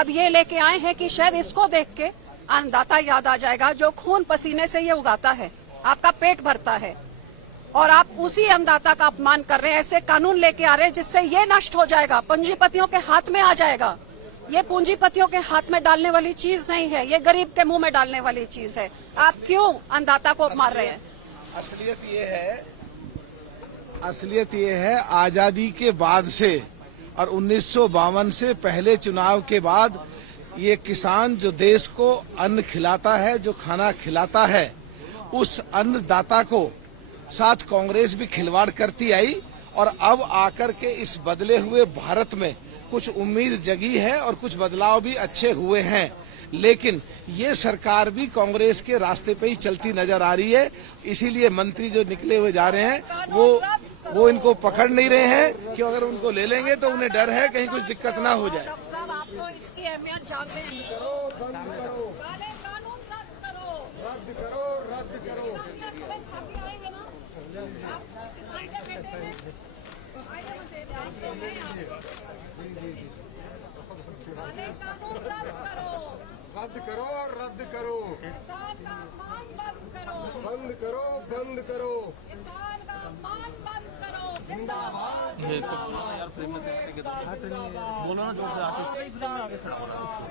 अब ये लेके आए हैं कि शायद इसको देख के अन्नदाता याद आ जाएगा, जो खून पसीने से ये उगाता है, आपका पेट भरता है, और आप उसी अन्नदाता का अपमान कर रहे हैं। ऐसे कानून लेके आ रहे हैं जिससे ये नष्ट हो जाएगा, पूंजीपतियों के हाथ में आ जाएगा। ये पूंजीपतियों के हाथ में डालने वाली चीज नहीं है, ये गरीब के मुंह में डालने वाली चीज है। आप क्यों अन्नदाता को मार रहे हैं? असलियत ये है आजादी के बाद से और 1952 से पहले चुनाव के बाद ये किसान जो देश को अन्न खिलाता है, जो खाना खिलाता है, उस अन्नदाता को साथ कांग्रेस भी खिलवाड़ करती आई, और अब आकर के इस बदले हुए भारत में कुछ उम्मीद जगी है और कुछ बदलाव भी अच्छे हुए हैं। लेकिन ये सरकार भी कांग्रेस के रास्ते पे ही चलती नजर आ रही है। इसीलिए मंत्री जो निकले हुए जा रहे हैं वो इनको पकड़ नहीं रहे हैं कि अगर उनको ले लेंगे तो उन्हें डर है कहीं कुछ दिक्कत ना हो जाए। आप तो इसकी अहमियत जानते हैं। रद्द करो, रद्द करो। रद्द करो, रद्द करो। बंद करो, बंद करो। जिंदाबाद, बोलो ना जोर से आशीष।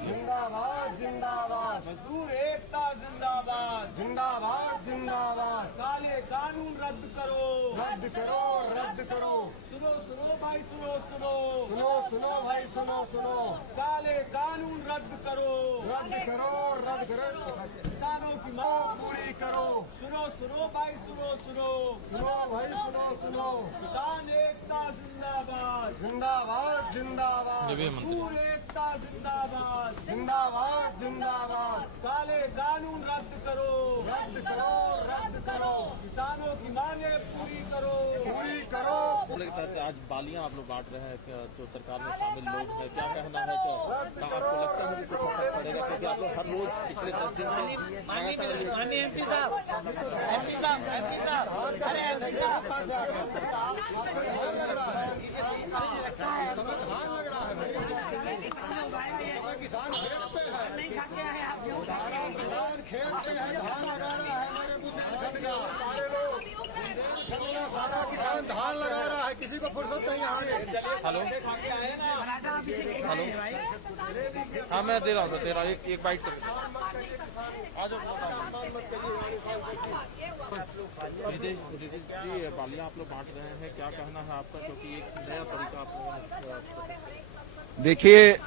जिंदाबाद, जिंदाबाद। मजदूर एकता जिंदाबाद, जिंदाबाद, जिंदाबाद। काले कानून रद्द करो, रद्द करो, रद्द करो। सुनो सुनो भाई, सुनो सुनो, सुनो सुनो भाई, सुनो सुनो। काले कानून रद्द करो, रद्द करो, रद्द करो। किसानों की मांग पूरी करो। सुनो सुनो भाई, सुनो सुनो, सुनो भाई, सुनो सुनो। किसान एकता जिंदाबाद, जिंदाबाद, जिंदाबाद। मजदूर एकता जिंदाबाद, जिंदाबाद, जिंदाबाद। काले कानून रद्द करो, रद्द करो, रद्द करो। किसानों की मांगे पूरी करो, पूरी करो। आज बालियां आप लोग बांट रहे हैं जो सरकार में शामिल लोग हैं, क्या कहना है? तो आपको लगता है कि कुछ असर पड़ेगा? क्योंकि आप लोग हर रोज पिछले 10 दिन से माननीय एमपी साहब, अरे एमपी साहब, किसान खेत पे है, किसान खेत पे है, धान लगा रहा है। मेरे बुजुर्ग का सारा किसान धान लगा रहा है, किसी को फुर्सत नहीं आने। हेलो हेलो, हाँ मैं दे रहा हूँ सर, दे रहा हूँ, एक बाइट आ जाओ। जी बालियां आप लोग बांट रहे हैं, क्या कहना है आपका? क्योंकि एक नया तरीका आप लोगों। देखिए,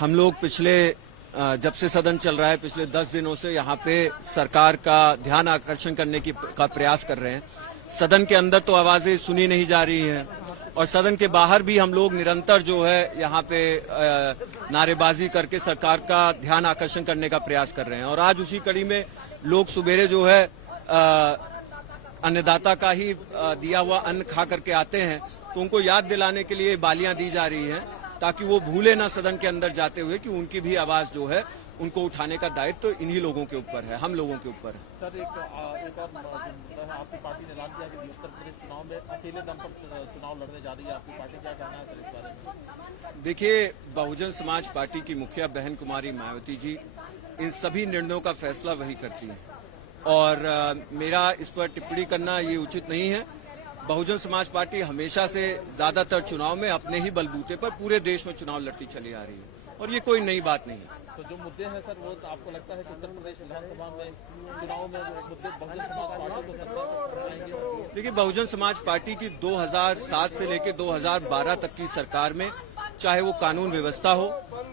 हम लोग पिछले जब से सदन चल रहा है, पिछले 10 दिनों से यहाँ पे सरकार का ध्यान आकर्षण करने का प्रयास कर रहे हैं। सदन के अंदर तो आवाजें सुनी नहीं जा रही हैं, और सदन के बाहर भी हम लोग निरंतर जो है यहाँ पे नारेबाजी करके सरकार का ध्यान आकर्षण करने का प्रयास कर रहे हैं। और आज उसी कड़ी में लोग सुबेरे जो है अन्नदाता का ही दिया हुआ अन्न खा करके आते हैं, तो उनको याद दिलाने के लिए बालियां दी जा रही हैं, ताकि वो भूले ना सदन के अंदर जाते हुए कि उनकी भी आवाज जो है उनको उठाने का दायित्व तो इन्हीं लोगों के ऊपर है, हम लोगों के ऊपर है। सर एक और आपकी पार्टी ने ऐलान किया कि उत्तर प्रदेश चुनाव में अकेले दम पर चुनाव लड़ने जा रही है आपकी पार्टी, क्या कहना है सर इस बारे में? देखिए, बहुजन समाज पार्टी की मुखिया बहन कुमारी मायावती जी इन सभी निर्णयों का फैसला वही करती है, और मेरा इस पर टिप्पणी करना ये उचित नहीं है। बहुजन समाज पार्टी हमेशा से ज्यादातर चुनाव में अपने ही बलबूते पर पूरे देश में चुनाव लड़ती चली आ रही है, और ये कोई नई बात नहीं है। तो जो मुद्दे हैं सर, वो आपको लगता है कि उत्तर प्रदेश विधानसभा में चुनाव में जो मुद्दे बहुजन समाज पार्टी को सरकार? देखिए, बहुजन समाज पार्टी की 2007 से लेकर 2012 तक की सरकार में, चाहे वो कानून व्यवस्था हो,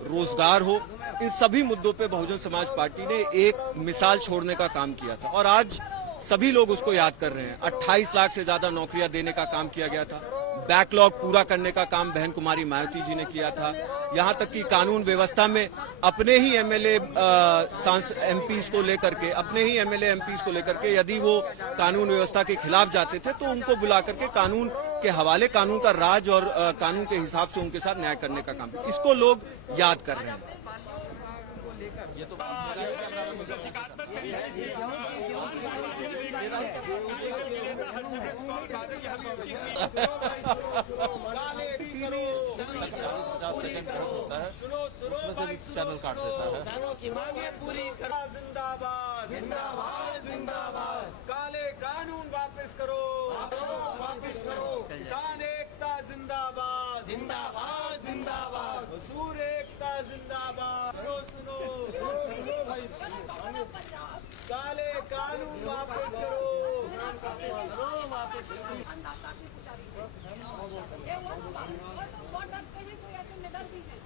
रोजगार हो, इन सभी मुद्दों पे बहुजन समाज पार्टी ने एक मिसाल छोड़ने का काम किया था, और आज सभी लोग उसको याद कर रहे हैं। 28 लाख से ज्यादा नौकरियां देने का काम किया गया था, बैकलॉग पूरा करने का काम बहन कुमारी मायावती जी ने किया था, यहां तक कि कानून व्यवस्था में अपने ही एमएलए एमपीज को लेकर के, अपने ही एमएलए एमपीज को लेकर के यदि वो कानून व्यवस्था के खिलाफ जाते थे तो उनको बुला करके कानून के हवाले, कानून का राज और कानून के हिसाब से उनके साथ न्याय करने का काम, इसको लोग याद कर रहे हैं। ये तो करो 40-50 सेकंड बहुत होता है, उसमें से भी चैनल काट देता है। किसानों की मांगे पूरी करा। जिंदाबाद जिंदाबाद जिंदाबाद। काले कानून वापस करो वापस करो। किसान एकता जिंदाबाद जिंदाबाद जिंदाबाद। मजदूर एकता जिंदाबाद। सुनो काले कानून वापस करो वापस करो। अन्नदाता की गुजारिश है। ये वो बॉर्डर पे ही कोई ऐसे निडर भी है